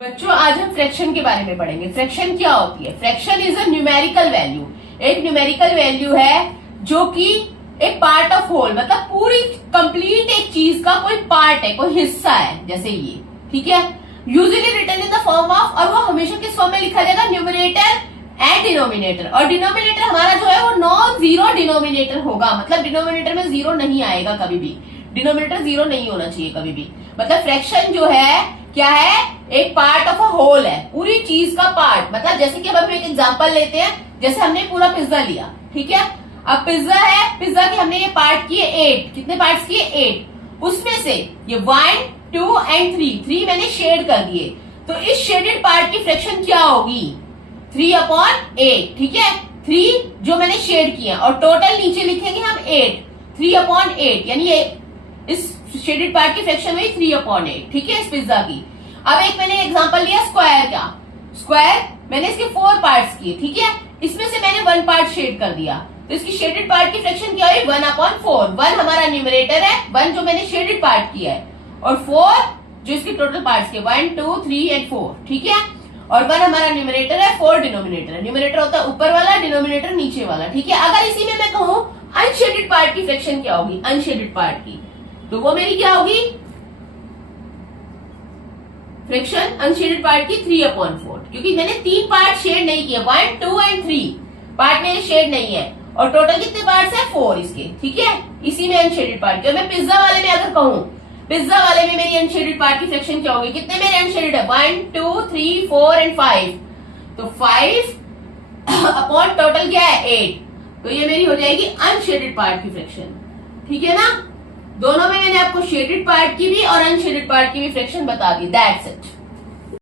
बच्चों आज हम फ्रैक्शन के बारे में पढ़ेंगे। फ्रैक्शन क्या होती है? Fraction is a numerical value. एक न्यूमेरिकल वैल्यू है जो कि एक पार्ट ऑफ होल, मतलब पूरी कंप्लीट एक चीज का कोई पार्ट है, कोई हिस्सा है, जैसे ये। ठीक है, usually written in the form of, और वो हमेशा किस फॉर्म में लिखा जाएगा? Numerator and denominator. और डिनोमिनेटर हमारा जो है वो नॉन जीरो डिनोमिनेटर होगा, मतलब डिनोमिनेटर में जीरो नहीं आएगा कभी भी। डिनोमिनेटर जीरो नहीं होना चाहिए कभी भी। मतलब फ्रैक्शन जो है क्या है? एक पार्ट ऑफ अ होल है, पूरी चीज का पार्ट। मतलब जैसे कि अब हम एक एग्जांपल लेते हैं, जैसे हमने पूरा पिज्जा लिया, ठीक है। अब पिज्जा है, पिज्जा के हमने ये पार्ट किए 8। कितने पार्ट्स किए? 8। उसमें से ये 1, 2 एंड 3 मैंने शेड कर दिए। तो इस शेडेड पार्ट की फ्रैक्शन क्या होगी? 3/8। ठीक है, 3 जो मैंने शेड किया, और टोटल नीचे लिखेंगे हम 8। 3/8 यानी ये इस शेडेड पार्ट की फ्रैक्शन हुई 3/8। ठीक है, इस पिज्जा की। अब एक मैंने एग्जांपल लिया स्क्वायर का। स्क्वायर मैंने इसके 4 पार्ट्स किए, ठीक है। इसमें से मैंने 1 पार्ट शेड कर दिया, तो इसकी शेडेड पार्ट की फ्रैक्शन क्या हुई? 1/4। 1 हमारा न्यूमरेटर है, 1 जो मैंने शेडेड पार्ट किया है, और 4 जो इसके टोटल पार्ट्स के 1, 2, 3 एंड 4। ठीक है, और 1 हमारा न्यूमरेटर है, 4 डिनोमिनेटर है। न्यूमरेटर होता है ऊपर वाला, डिनोमिनेटर नीचे वाला। ठीक है, अगर इसी में मैं कहूं अनशेडेड पार्ट की फ्रैक्शन क्या होगी? अनशेडेड पार्ट की, तो वो मेरी क्या होगी? फ्रैक्शन अनशेडेड पार्ट की 3/4, क्योंकि मैंने 3 पार्ट शेड नहीं किए, 1, 2 एंड 3 पार्ट मेरे शेड नहीं है, और टोटल कितने पार्ट्स है? 4 इसके। ठीक है, इसी में अनशेडेड पार्ट की। और मैं पिज्जा वाले में अगर कहूं, पिज्जा वाले में मेरी अनशेडेड पार्ट की फ्रैक्शन क्या होगी? कितने मेरे अनशेडेड है? 1, 2, 3, 4 एंड 5। तो 5 अपॉन टोटल क्या है? 8। तो ये मेरी हो जाएगी अनशेडेड पार्ट की फ्रैक्शन। ठीक है ना, दोनों में मैंने आपको शेडेड पार्ट की भी और अनशेडेड पार्ट की भी फ्रैक्शन बता दी। That's it.